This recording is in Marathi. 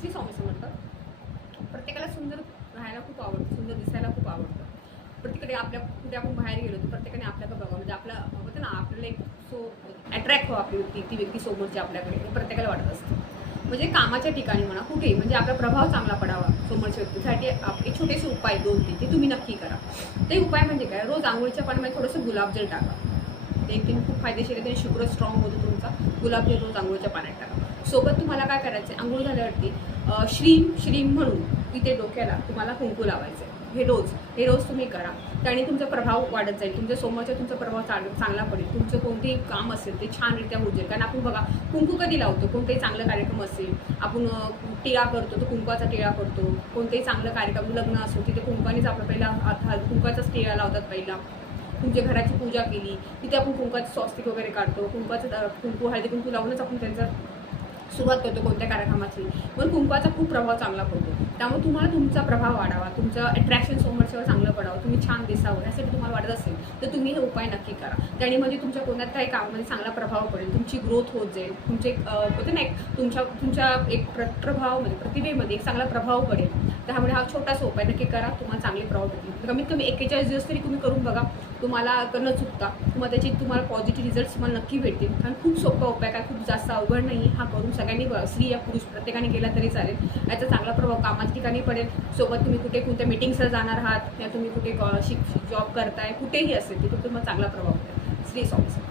श्री स्वामी समर्थ. प्रत्येकाला सुंदर राहायला खूप आवडतं, सुंदर दिसायला खूप आवडतं. प्रत्येकडे आपल्या कुठे आपण बाहेर गेलो तर प्रत्येकाने आपल्याकडे बघावं, म्हणजे आपला होतं ना, आपल्याला एक अट्रॅक्ट हो आपली ती व्यक्ती समोरची आपल्याकडे, हे प्रत्येकाला वाटत असतं. म्हणजे कामाच्या ठिकाणी म्हणा, कुठेही, म्हणजे आपला प्रभाव चांगला पडावा समोरच्या व्यक्तीसाठी एक छोटेसे उपाय 2-3 ते तुम्ही नक्की करा. ते उपाय म्हणजे काय, रोज आंघोळीच्या पाण्यामध्ये थोडंसं गुलाबजल टाका. ते एकदम खूप फायदेशीर आहे, ते शुक्र स्ट्रॉंग होतो तुमचा. गुलाबजल रोज आंघोळीच्या पाण्यात टाका. सोबत तुम्हाला काय करायचं आहे, आंघोळ झाल्यावरती श्रीम श्रीम म्हणून तिथे डोक्याला तुम्हाला कुंकू लावायचं आहे. हे रोज तुम्ही करा. त्याने तुमचा प्रभाव वाढत जाईल, तुमच्या समोरचा तुमचा प्रभाव चांगला पडेल. तुमचं कोणतेही काम असेल ते छानरित्या होऊ जाईल. कारण आपण बघा, कुंकू कधी लावतो, कोणताही चांगला कार्यक्रम असेल, आपण टिळा करतो, तो कुंकवाचा टिळा करतो. कोणताही चांगलं कार्यक्रम, लग्न असो, तिथे कुंकवानेच आपलं पहिला कुंकवाचाच टिळा लावतात पहिला. तुमच्या घराची पूजा केली तिथे आपण कुंकवाचं स्वस्तिक वगैरे काढतो. कुंकू हळदी कुंकू लावूनच आपण त्यांचा सुरुवात करतो कोणत्या कार्यक्रमाची. पण कुंकवाचा खूप प्रभाव चांगला पडतो. त्यामुळे तुम्हाला तुमचा प्रभाव वाढावा, तुमचं अट्रॅक्शन समोरच्यावर चांगलं पडावं, तुम्ही छान दिसावं, यासाठी तुम्हाला वाटत असेल तर तुम्ही हे उपाय नक्की करा. त्याने म्हणजे तुमच्या कोणत्याच काही कामामध्ये चांगला प्रभाव पडेल, तुमची ग्रोथ होत जाईल, तुमचे होते ना, तुमच्या एक प्रतिभेमध्ये एक चांगला प्रभाव पडेल. त्यामुळे हा छोटासा उपाय नक्की करा, तुम्हाला चांगले प्रभाव भेटतील. कमीत कमी 41 दिवस तरी तुम्ही करून बघा, तुम्हाला न चुकता तुम्हाला पॉझिटिव्ह रिझल्ट्स तुम्हाला नक्की भेटतील. कारण खूप सोपा उपाय, काय खूप जास्त अवघड नाही. हा करून सगळ्यांनी, स्त्री या पुरुष प्रत्येकाने केला तरी चालेल. याचा चांगला प्रभाव कामाच्या ठिकाणी पडेल. सोबत तुम्ही कुठे कोणत्या मीटिंग्सला जाणार आहात, या तुम्ही कुठे जॉब करताय, कुठेही असेल तिथे तुम्हाला चांगला प्रभाव पडेल. श्री स्वामी.